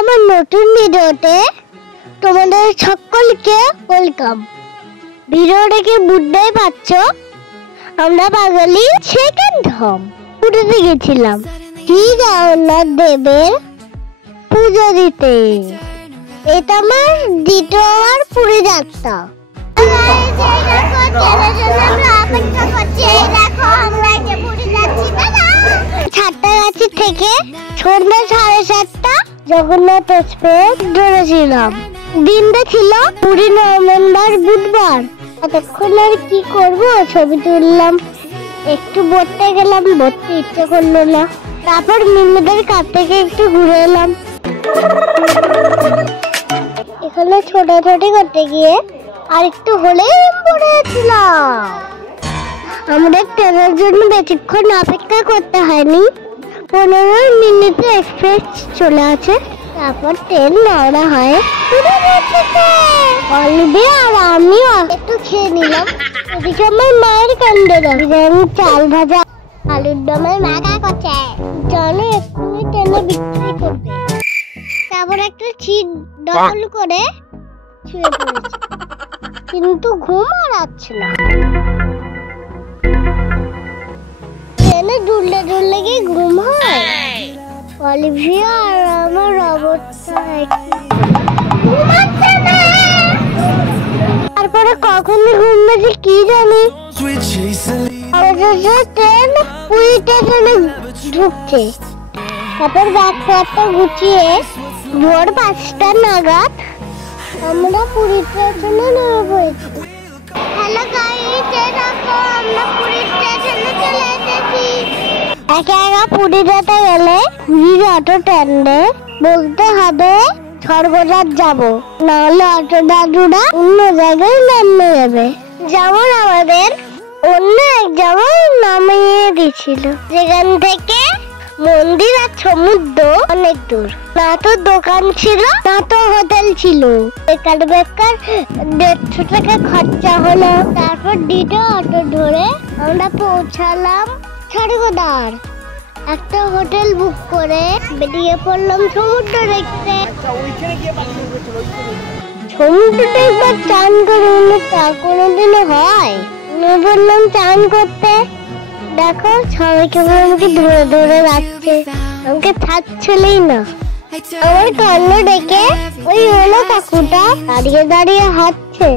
আমার নতুন ভিডিওতে তোমাদের সকলকে ওয়েলকাম। ভিডিওটাকে বুঝতেই পারছো, আমরা বাঙালি সেকেন্ড হোম পুজোতে গেছিলাম শ্রী জগন্নাথ দেবের পুজো দিতে। এটা আমার দ্বিতীয়বার পুরী যাত্রা। ছাত্রাগাছি থেকে সন্ধ্যা 7:30 জগন্নাথ এক্সপ্রেস ধরেছিলাম। দিনটা ছিল 20 নভেম্বর বুধবার। ততক্ষণ আর কি করবো, ছবি তুললাম, একটু বসতে গেলাম, বসতে ইচ্ছে করলো না। তারপর মিমিদের কাছ থেকে একটু ঘুরে এলাম। এখানে ছোটাছুটি করতে গিয়ে আর একটু হলেই পড়ে যাচ্ছিলাম। আমাদের ট্রেনের জন্য বেশিক্ষণ অপেক্ষা করতে হয়নি, 15 মিনিটে এক্সপ্রেস চলে আসে। তারপর ট্রেন রওনা হয়। অলিভিয়া আর আমি একটু খেয়ে নিলাম। ওদিকে আমার মায়ের কাণ্ডে বিরিয়ানি, চাল ভাজা, আলুর দমের মাখা করছে, জানো এক্ষুনি ট্রেনে বিক্রি করবে। তারপর একটা সিট দখল করে শুয়ে পড়েছে, কিন্তু ঘুম আর আসছে না। ট্রেনে দুললে দুললে কি ঘুম হয়? অলিভিয়া আর আমার অবস্থা তারপরে কখন ঘুম পেয়েছে কি জানি। ট্রেন পুরী স্টেশনে ঢুকছে। তারপর ব্যাগপত্র গুছিয়ে ভোর 5টা নাগাদ আমরা পুরী স্টেশনে নেমে পড়েছি। হ্যালো গাইস, দেখো আমরা পুরী স্টেশনে চলে এসেছি। একা একা পুরী যেতে গেলে পুরীর অটো স্ট্যান্ডে বলতে হবে স্বর্গরাজ যাব, নাহলে অটো দাদুরা অন্য জায়গায় নামিয়ে যাবে। যেমন আমাদের অন্য এক জায়গায় নামিয়ে দিয়েছিল, যেখান থেকে মন্দির আর সমুদ্র অনেক দূর। না তো দোকান ছিল, না তো হোটেল ছিল। বেকার 150 টাকা খরচা হলো। তারপর দ্বিতীয় অটো ধরে আমরা পৌঁছালাম স্বর্গদ্বার। একটা হোটেল বুক করে বেরিয়ে পড়লাম সমুদ্র দেখতে। সমুদ্রটা একবার চান করে তা কোনোদিনও হয়। বললাম চান করতে, দেখো সবাইকে আমাকে ধরে ধরে রাখছে, আমাকে ছাড়ছিলেই না। আমার কান্না ডেকে ওই হলো কাকুটা দাঁড়িয়ে দাঁড়িয়ে হাঁটছে।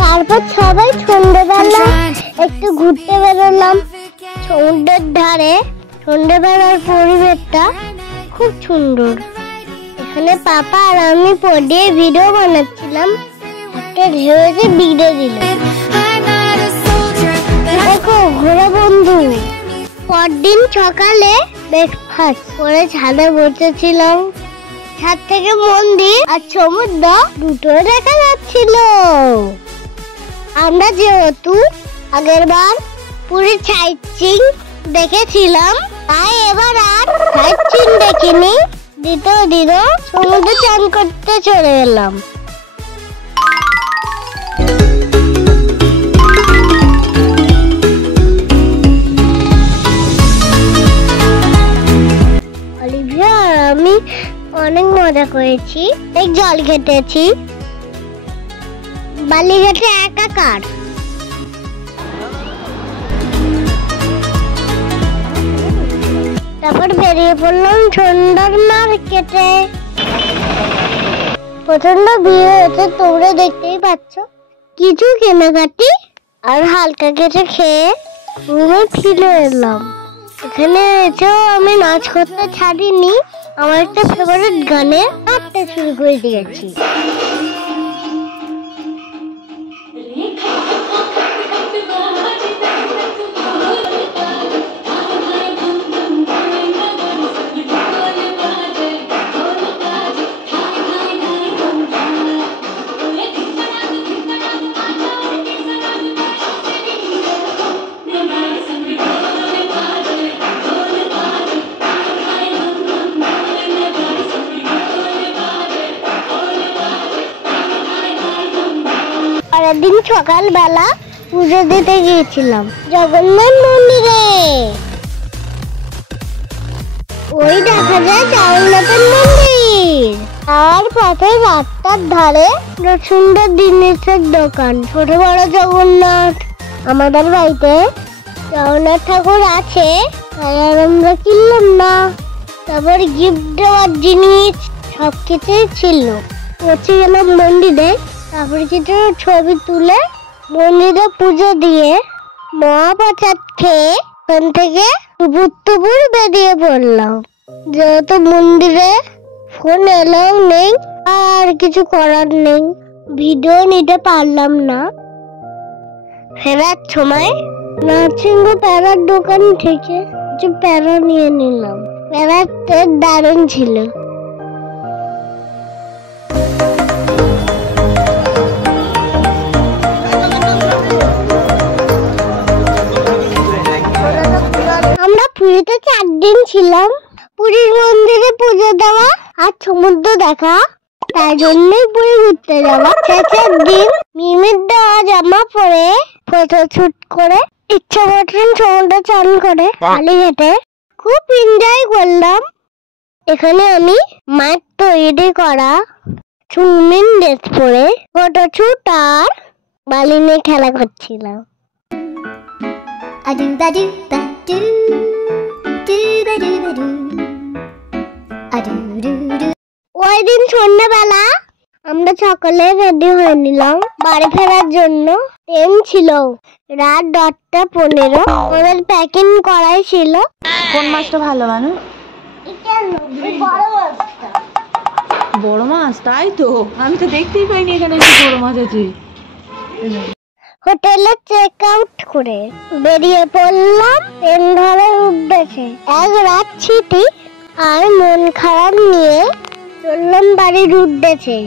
তারপর সবাই সন্ধ্যেবেলা একটু ঘুরতে বেরোলাম সমুদ্রের ধারে। সন্ধ্যেবেলার পরিবেশটা খুব সুন্দর। এখানে পাপা আর আমি পড়ে ভিডিও বানাচ্ছিলাম। একটা ঢেউতে ভিডিও দিল, দেখো ঘোড়া বন্ধু। পরদিন সকালে ব্রেকফাস্ট করে ছাদে বসেছিলাম। ছাদ থেকে মন্দির আর সমুদ্র দুটো দেখা যাচ্ছিল। আমরা যেহেতু আগের বার পুরী সাইট সিইং দেখেছিলাম, তাই এবার আর সাইট সিইং দেখিনি। দ্বিতীয় দিনও সমুদ্রে চান করতে চলে এলাম। অলিভিয়া আর আমি অনেক মজা করেছি, অনেক জল খেটেছি, বালিঘাটে একাকার। তারপর বেরিয়ে পড়লাম সন্ধ্যার মার্কেটে। প্রচন্ড ভিড় হয়েছে, তোমরা দেখতেই পাচ্ছ। কিছু কেনাকাটি আর হালকা কিছু খেয়ে রুমে ফিরে এলাম। এখানে এসেও আমি নাচ করতে ছাড়িনি, আমার একটা ফেভারিট গানে নাচতে শুরু করে দিয়েছি। পরের দিন সকালবেলা পুজো দিতে গিয়েছিলাম জগন্নাথ মন্দিরে। ওই দেখা যায় জগন্নাথের মন্দির। আর পথে রাস্তার ধারে সুন্দর জিনিসের দোকান, ছোট বড় জগন্নাথ। আমাদের বাড়িতে জগন্নাথ ঠাকুর আছে, তাই আর আমরা কিনলাম না। তারপর গিফট দেওয়ার জিনিস সবকিছুই ছিল। পৌঁছে গেলাম মন্দিরে, তারপরে কিছু ছবি তুলে মন্দিরে পুজো দিয়ে মহাপ্রসাদ খেয়ে ওখান থেকে টুপুর বেরিয়ে পড়লাম। যেহেতু মন্দিরে ফোন এলাও নেই, আর কিছু করার নেই, ভিডিও নিতে পারলাম না। ফেরার সময় নার্সিংহ প্যারার দোকান থেকে কিছু প্যারা নিয়ে নিলাম। প্যারাতে দারুণ ছিল। আমরা পুরীতে 4 দিন ছিলাম। পুরীর মন্দিরে পুজো দেওয়া আর সমুদ্র দেখা, তাই জন্যই পুরী ঘুরতে যাওয়া। শেষের দিন মিমির দেওয়া জামা পরে ফটো শুট করে ইচ্ছা মতন সমুদ্রে চান করে কালীঘাটে খুব এনজয় করলাম। এখানে আমি মাঠ তৈরি করা সুইমিং ড্রেস পরে ফটো শুট আর বালি নিয়ে খেলা করছিলাম। ওই দিন সন্ধ্যাবেলা আমরা সকলে রেডি হয়ে নিলাম বাড়ি ফেরার জন্য। ট্রেন ছিল রাত 10:15। আমাদের প্যাকিং করাই ছিল। কোন মাছটা ভালো মানে? বড় মাছ? তাই তো, আমি তো দেখতেই পাইনি এখানে বড় মাছ আছে। হোটেলে চেক আউট করে বেরিয়ে পড়লাম। ট্রেন ধরে উঠেছে। এক রাত ছিটি আর মন খারাপ নিয়ে চললাম বাড়ির উদ্দেশ্যে।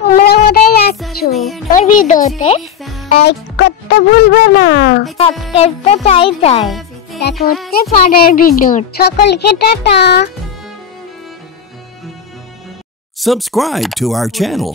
তোমরা কোথায় যাচ্ছ? ওর ভিডিওতে লাইক করতে ভুলবে না, সাবস্ক্রাইব তো চাই। দেখা হচ্ছে পরের ভিডিও। সকলকে tata. Subscribe to our channel